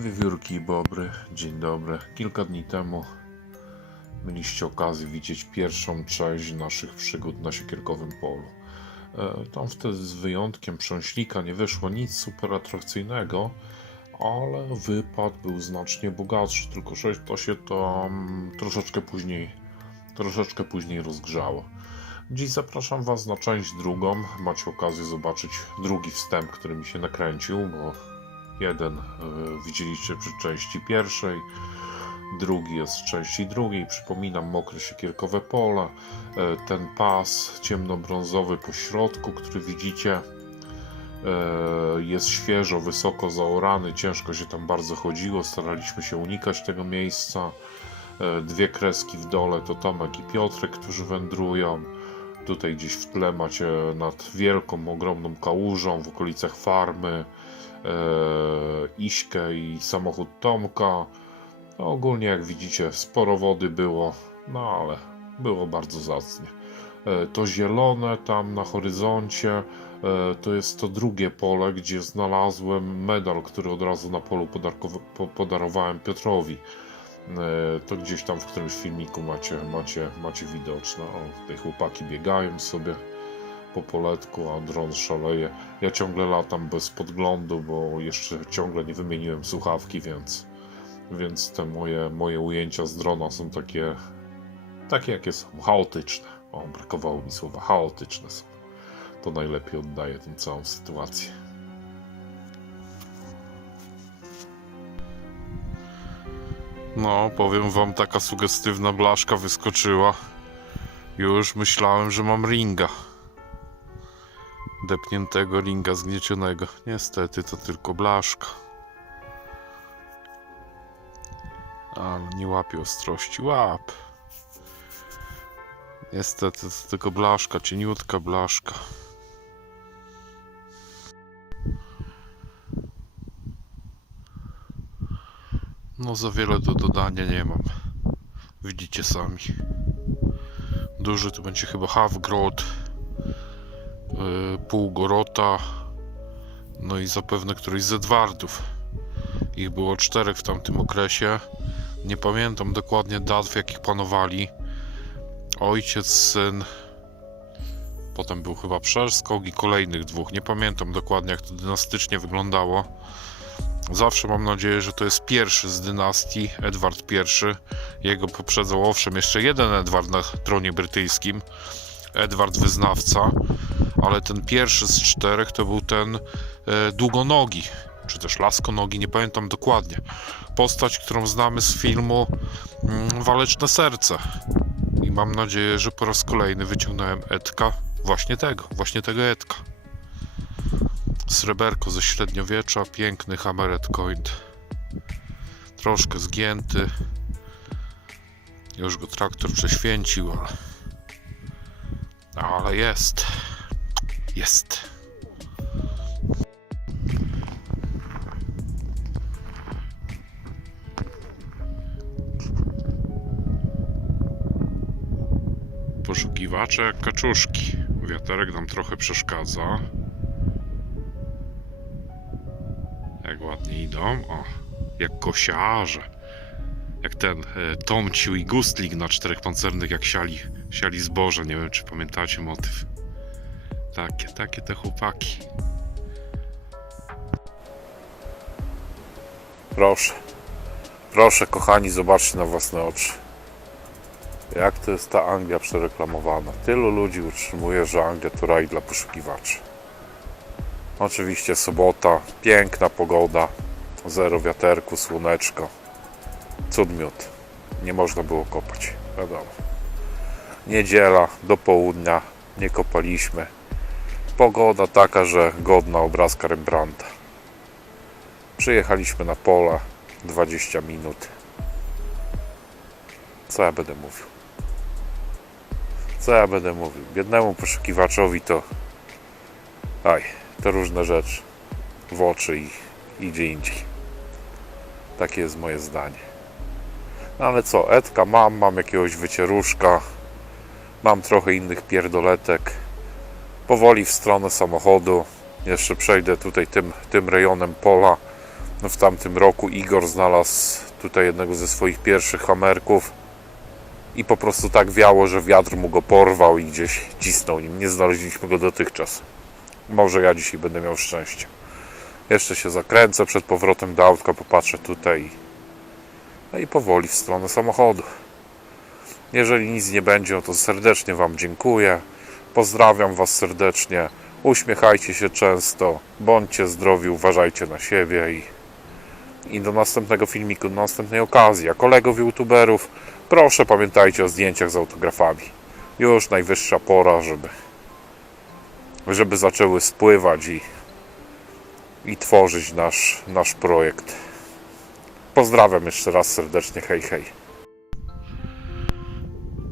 Wiewiórki Bobry, dzień dobry. Kilka dni temu mieliście okazję widzieć pierwszą część naszych przygód na Siekierkowym Polu. E, Tam wtedy z wyjątkiem prząślika nie wyszło nic super atrakcyjnego, ale wypad był znacznie bogatszy, tylko że to się tam troszeczkę później, troszeczkę później rozgrzało. Dziś zapraszam Was na część drugą. Macie okazję zobaczyć drugi wstęp, który mi się nakręcił, bo jeden e, widzieliście przy części pierwszej, drugi jest z części drugiej. Przypominam, mokre siekierkowe pole, ten pas ciemnobrązowy po środku, który widzicie, e, jest świeżo, wysoko zaorany, ciężko się tam bardzo chodziło, staraliśmy się unikać tego miejsca. E, Dwie kreski w dole to Tomek i Piotrek, którzy wędrują. Tutaj gdzieś w tle macie nad wielką, ogromną kałużą w okolicach farmy e, Iśkę i samochód Tomka. No, ogólnie jak widzicie sporo wody było, no ale było bardzo zacnie. E, to zielone tam na horyzoncie e, to jest to drugie pole, gdzie znalazłem medal, który od razu na polu podarowałem Piotrowi. E, To gdzieś tam w którymś filmiku macie, macie, macie widoczne. O, tutaj chłopaki biegają sobie po poletku, a dron szaleje. Ja ciągle latam bez podglądu, bo jeszcze ciągle nie wymieniłem słuchawki, więc, więc te moje, moje ujęcia z drona są takie, takie jakie są, chaotyczne. O, brakowało mi słowa, chaotyczne są. To najlepiej oddaje tę całą sytuację. No, powiem wam, taka sugestywna blaszka wyskoczyła. Już myślałem, że mam ringa. Depniętego ringa zgniecionego. Niestety to tylko blaszka. Ale nie łapie ostrości. Łap. Niestety to tylko blaszka, cieniutka blaszka. No za wiele do dodania nie mam. Widzicie sami. Duży to będzie chyba Halfgrod, yy, pół Gorota, no i zapewne któryś z Edwardów. Ich było czterech w tamtym okresie. Nie pamiętam dokładnie dat, w jakich panowali. Ojciec, syn. Potem był chyba przeskok i kolejnych dwóch. Nie pamiętam dokładnie, jak to dynastycznie wyglądało. Zawsze mam nadzieję, że to jest pierwszy z dynastii, Edward I. Jego poprzedzał owszem jeszcze jeden Edward na tronie brytyjskim, Edward Wyznawca, ale ten pierwszy z czterech to był ten e, długonogi, czy też laskonogi, nie pamiętam dokładnie. Postać, którą znamy z filmu mm, Waleczne Serce. I mam nadzieję, że po raz kolejny wyciągnąłem Edka, właśnie tego, właśnie tego Edka. Sreberko ze średniowiecza, piękny Hammered Coin. Troszkę zgięty. Już go traktor prześwięcił, ale. Ale jest. Jest. Poszukiwacze jak kaczuszki. Wiaterek nam trochę przeszkadza. Idą. O, jak kosiarze. Jak ten e, Tomciu i Gustlik na czterech pancernych, jak siali, siali zboże. Nie wiem, czy pamiętacie motyw. Takie, takie te chłopaki. Proszę. Proszę, kochani, zobaczcie na własne oczy. Jak to jest ta Anglia przereklamowana. Tylu ludzi utrzymuje, że Anglia to raj dla poszukiwaczy. Oczywiście sobota, piękna pogoda, zero wiaterku, słoneczko, cud miód. Nie można było kopać, wiadomo. Niedziela do południa, nie kopaliśmy. Pogoda taka, że godna obrazka Rembrandta. Przyjechaliśmy na pole, 20 minut. Co ja będę mówił? Co ja będę mówił? Biednemu poszukiwaczowi to... Aj, to różne rzeczy w oczy i i gdzie indziej. Takie jest moje zdanie. No ale co, Edka mam, mam jakiegoś wycieruszka, mam trochę innych pierdoletek. Powoli w stronę samochodu. Jeszcze przejdę tutaj tym, tym rejonem pola No w tamtym roku Igor znalazł tutaj jednego ze swoich pierwszych hamerków i po prostu tak wiało, że wiatr mu go porwał i gdzieś cisnął nim. Nie znaleźliśmy go dotychczas. Może ja dzisiaj będę miał szczęście. Jeszcze się zakręcę przed powrotem do autka, popatrzę tutaj. No i powoli w stronę samochodu. Jeżeli nic nie będzie, no to serdecznie Wam dziękuję. Pozdrawiam Was serdecznie. Uśmiechajcie się często, bądźcie zdrowi, uważajcie na siebie i, i do następnego filmiku, do następnej okazji. A kolegów youtuberów, proszę pamiętajcie o zdjęciach z autografami. Już najwyższa pora, żeby, żeby zaczęły spływać i, i tworzyć nasz, nasz projekt. Pozdrawiam jeszcze raz serdecznie, hej hej.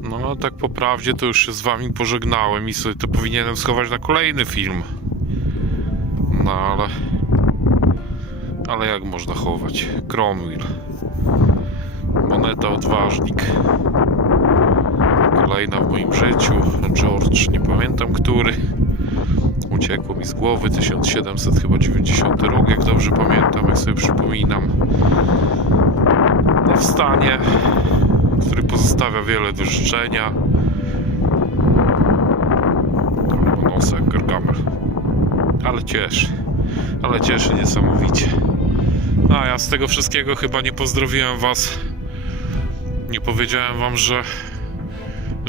No, tak po prawdzie to już się z wami pożegnałem i sobie to powinienem schować na kolejny film. No ale. Ale jak można chować? Cromwell. Moneta odważnik. Kolejna w moim życiu. George, nie pamiętam który. Uciekło mi z głowy 1700 chyba 90 rok, jak dobrze pamiętam, jak sobie przypominam. W stanie, który pozostawia wiele do życzenia. Nosek Gargamel. Ale cieszy. Ale cieszy niesamowicie. A ja z tego wszystkiego chyba nie pozdrowiłem was. Nie powiedziałem wam, że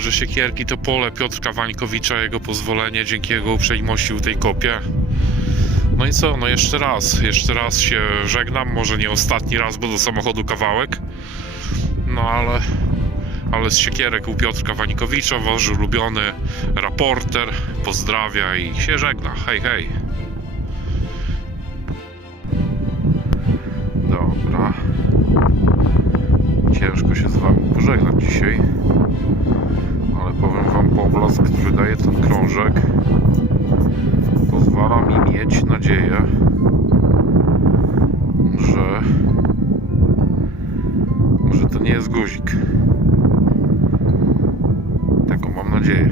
że siekierki to pole Piotrka Wańkowicza, jego pozwolenie, dzięki jego uprzejmości u tej kopie. No i co, no jeszcze raz, jeszcze raz się żegnam, może nie ostatni raz, bo do samochodu kawałek. No ale, ale z siekierek u Piotrka Wanikowicza, wasz ulubiony raporter, pozdrawia i się żegna. Hej, hej. Dobra. Ciężko się z wami pożegnać dzisiaj. Ale powiem wam poblask, który daje ten krążek pozwala mi mieć nadzieję, że że to nie jest guzik. Taką mam nadzieję.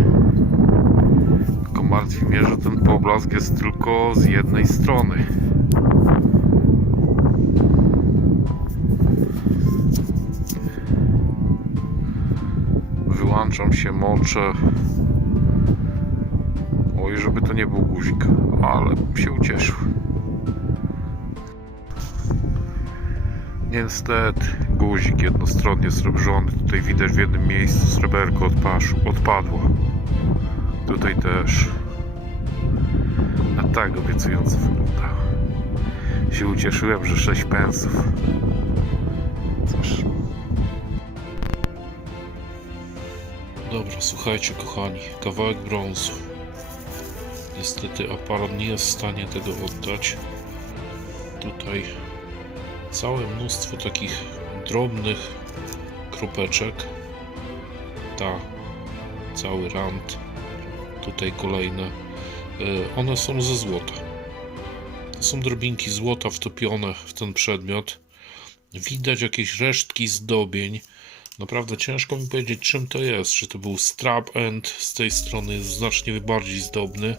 Tylko martwi mnie, że ten poblask jest tylko z jednej strony. Wyłączam się, moczę. Oj, żeby to nie był guzik, ale się ucieszył. Niestety, guzik jednostronnie srebrzony. Tutaj widać w jednym miejscu sreberko odpasz, odpadło. Tutaj też. A tak obiecująco wygląda. Się ucieszyłem, że 6 pensów. Cóż. Dobra, słuchajcie kochani, kawałek brązu. Niestety aparat nie jest w stanie tego oddać. Tutaj całe mnóstwo takich drobnych kropeczek. Ta, cały rand. Tutaj kolejne. Y, One są ze złota. To są drobinki złota wtopione w ten przedmiot. Widać jakieś resztki zdobień. Naprawdę ciężko mi powiedzieć, czym to jest. Czy to był strap end z tej strony jest znacznie bardziej zdobny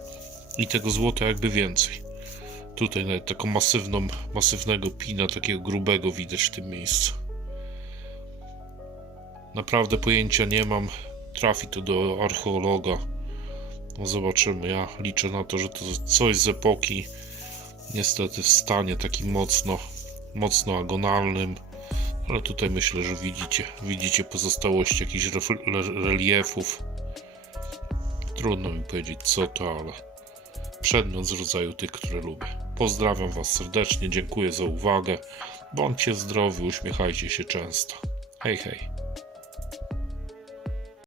i tego złota jakby więcej. Tutaj nawet taką masywną, masywnego pina, takiego grubego widać w tym miejscu. Naprawdę pojęcia nie mam. Trafi to do archeologa. No zobaczymy. Ja liczę na to, że to coś z epoki. Niestety w stanie takim mocno, mocno agonalnym. Ale tutaj myślę, że widzicie, widzicie pozostałości jakichś reliefów. Trudno mi powiedzieć co to, ale przedmiot z rodzaju tych, które lubię. Pozdrawiam Was serdecznie, dziękuję za uwagę. Bądźcie zdrowi, uśmiechajcie się często. Hej, hej.